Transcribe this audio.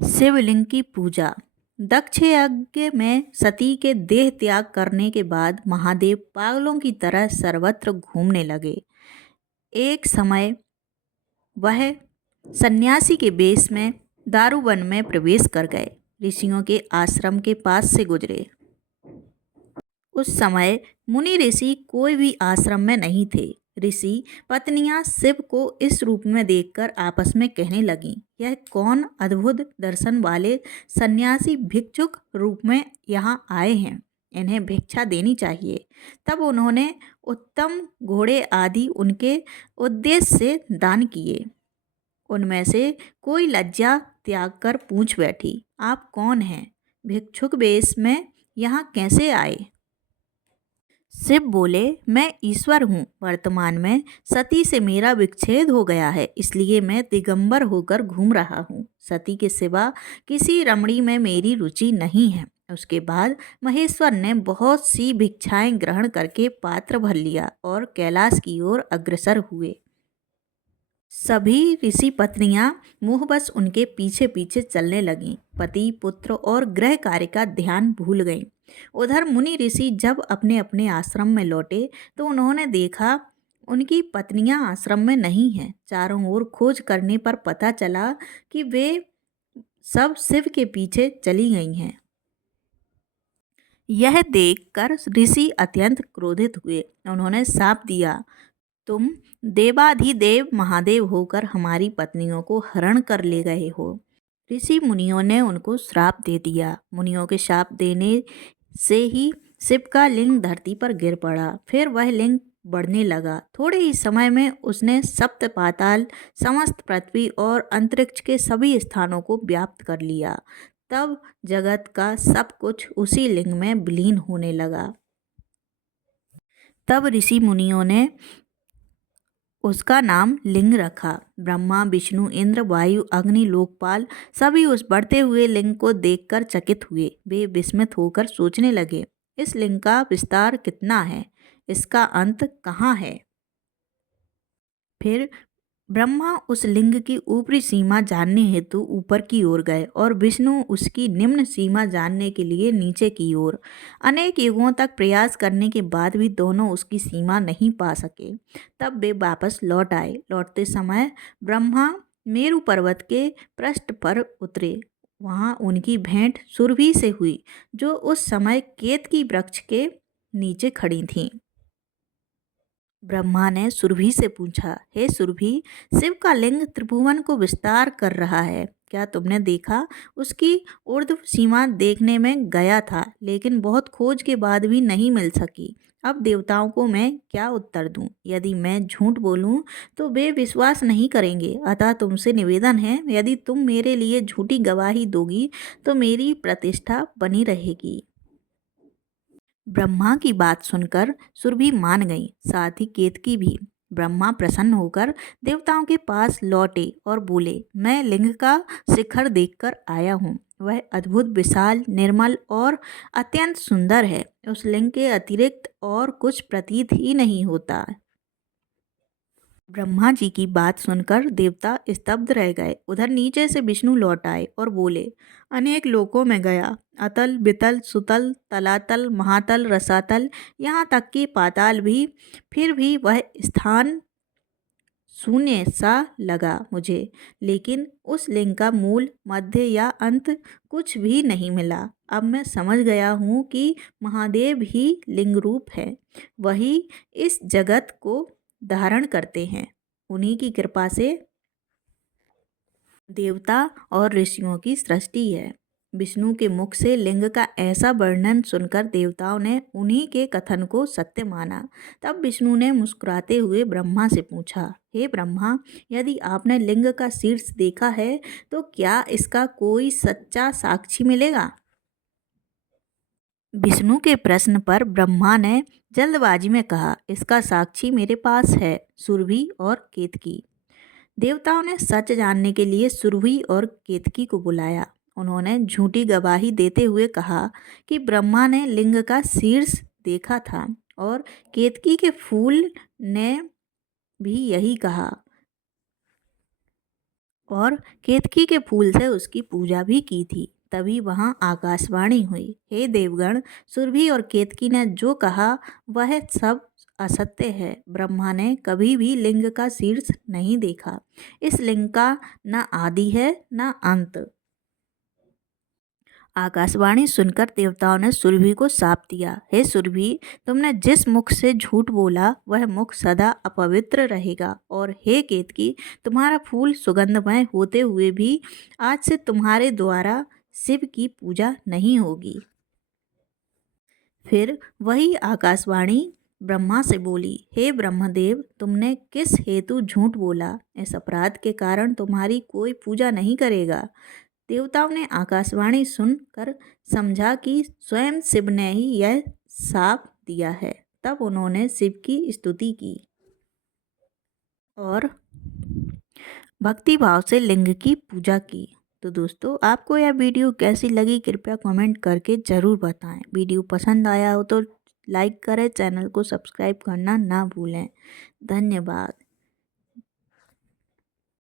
शिवलिंग की पूजा। दक्ष यज्ञ में सती के देह त्याग करने के बाद महादेव पागलों की तरह सर्वत्र घूमने लगे। एक समय वह सन्यासी के वेश में दारुवन में प्रवेश कर गए। ऋषियों के आश्रम के पास से गुजरे। उस समय मुनि ऋषि कोई भी आश्रम में नहीं थे। ऋषि पत्नियां शिव को इस रूप में देखकर आपस में कहने लगीं, यह कौन अद्भुत दर्शन वाले सन्यासी भिक्षुक रूप में यहाँ आए हैं, इन्हें भिक्षा देनी चाहिए। तब उन्होंने उत्तम घोड़े आदि उनके उद्देश्य से दान किए। उनमें से कोई लज्जा त्याग कर पूछ बैठी, आप कौन हैं? भिक्षुक वेश में यहाँ कैसे आए? शिव बोले, मैं ईश्वर हूँ। वर्तमान में सती से मेरा विच्छेद हो गया है, इसलिए मैं दिगंबर होकर घूम रहा हूँ। सती के सिवा किसी रमणी में मेरी रुचि नहीं है। उसके बाद महेश्वर ने बहुत सी भिक्षाएं ग्रहण करके पात्र भर लिया और कैलाश की ओर अग्रसर हुए। सभी ऋषि पत्नियां मोहवश उनके पीछे पीछे चलने लगीं। पति पुत्र और गृह कार्य का ध्यान भूल गईं। उधर मुनि ऋषि जब अपने अपने आश्रम में लौटे तो उन्होंने देखा उनकी पत्नियां आश्रम में नहीं हैं। चारों ओर खोज करने पर पता चला कि वे सब शिव के पीछे चली गई हैं। यह देखकर ऋषि अत्यंत क्रोधित हुए। उन्होंने शाप दिया, तुम देवाधिदेव महादेव होकर हमारी पत्नियों को हरण कर ले गए हो। ऋषि मुनियों ने उनको श्राप दे दिया। मुनियों के शाप देने से ही शिव का लिंग धरती पर गिर पड़ा। फिर वह लिंग बढ़ने लगा। थोड़े ही समय में उसने सप्त पाताल, समस्त पृथ्वी और अंतरिक्ष के सभी स्थानों को व्याप्त कर लिया। तब जगत का सब कुछ उसी लिंग में विलीन होने लगा। तब ऋषि मुनियों ने उसका नाम लिंग रखा। ब्रह्मा, विष्णु, इंद्र, वायु, अग्नि, लोकपाल सभी उस बढ़ते हुए लिंग को देखकर चकित हुए। वे विस्मित होकर सोचने लगे, इस लिंग का विस्तार कितना है, इसका अंत कहाँ है। फिर ब्रह्मा उस लिंग की ऊपरी सीमा जानने हेतु ऊपर की ओर गए और विष्णु उसकी निम्न सीमा जानने के लिए नीचे की ओर। अनेक युगों तक प्रयास करने के बाद भी दोनों उसकी सीमा नहीं पा सके। तब वे वापस लौट आए। लौटते समय ब्रह्मा मेरु पर्वत के पृष्ठ पर उतरे। वहाँ उनकी भेंट सुरभि से हुई, जो उस समय केतकी वृक्ष के नीचे खड़ी थीं। ब्रह्मा ने सुरभि से पूछा, हे सुरभि, शिव का लिंग त्रिभुवन को विस्तार कर रहा है, क्या तुमने देखा? उसकी ऊर्ध्व सीमा देखने में गया था, लेकिन बहुत खोज के बाद भी नहीं मिल सकी। अब देवताओं को मैं क्या उत्तर दूं? यदि मैं झूठ बोलूं तो वे विश्वास नहीं करेंगे। अतः तुमसे निवेदन है, यदि तुम मेरे लिए झूठी गवाही दोगी तो मेरी प्रतिष्ठा बनी रहेगी। ब्रह्मा की बात सुनकर सुरभि मान गई, साथ ही केतकी भी। ब्रह्मा प्रसन्न होकर देवताओं के पास लौटे और बोले, मैं लिंग का शिखर देखकर आया हूँ। वह अद्भुत, विशाल, निर्मल और अत्यंत सुंदर है। उस लिंग के अतिरिक्त और कुछ प्रतीत ही नहीं होता। ब्रह्मा जी की बात सुनकर देवता स्तब्ध रह गए। उधर नीचे से विष्णु लौट आए और बोले, अनेक लोकों में गया, अतल, वितल, सुतल, तलातल, महातल, रसातल, यहाँ तक कि पाताल भी, फिर भी वह स्थान शून्य सा लगा मुझे। लेकिन उस लिंग का मूल, मध्य या अंत कुछ भी नहीं मिला। अब मैं समझ गया हूँ कि महादेव ही लिंग रूप है। वही इस जगत को धारण करते हैं। उन्हीं की कृपा से देवता और ऋषियों की सृष्टि है। विष्णु के मुख से लिंग का ऐसा वर्णन सुनकर देवताओं ने उन्हीं के कथन को सत्य माना। तब विष्णु ने मुस्कुराते हुए ब्रह्मा से पूछा, हे ब्रह्मा, यदि आपने लिंग का शीर्ष देखा है तो क्या इसका कोई सच्चा साक्षी मिलेगा? विष्णु के प्रश्न पर ब्रह्मा ने जल्दबाजी में कहा, इसका साक्षी मेरे पास है, सुरभि और केतकी। देवताओं ने सच जानने के लिए सुरभि और केतकी को बुलाया। उन्होंने झूठी गवाही देते हुए कहा कि ब्रह्मा ने लिंग का शीर्ष देखा था और केतकी के फूल ने भी यही कहा। और केतकी के फूल से उसकी पूजा भी की थी। तभी वहाँ आकाशवाणी हुई, हे देवगण, सुरभि और केतकी ने जो कहा वह सब असत्य है। ब्रह्मा ने कभी भी लिंग का शीर्ष नहीं देखा। इस लिंग का न आदि है न अंत। आकाशवाणी सुनकर देवताओं ने सुरभि को शाप दिया, हे सुरभि, तुमने जिस मुख से झूठ बोला वह मुख सदा अपवित्र रहेगा। और हे केतकी, तुम्हारा फूल सुगंधमय होते हुए भी आज से तुम्हारे द्वारा शिव की पूजा नहीं होगी। फिर वही आकाशवाणी ब्रह्मा से बोली, हे ब्रह्मदेव, तुमने किस हेतु झूठ बोला? इस अपराध के कारण तुम्हारी कोई पूजा नहीं करेगा। देवताओं ने आकाशवाणी सुनकर समझा कि स्वयं शिव ने ही यह शाप दिया है। तब उन्होंने शिव की स्तुति की और भक्ति भाव से लिंग की पूजा की। तो दोस्तों, आपको यह वीडियो कैसी लगी कृपया कमेंट करके ज़रूर बताएं। वीडियो पसंद आया हो तो लाइक करें, चैनल को सब्सक्राइब करना ना भूलें। धन्यवाद।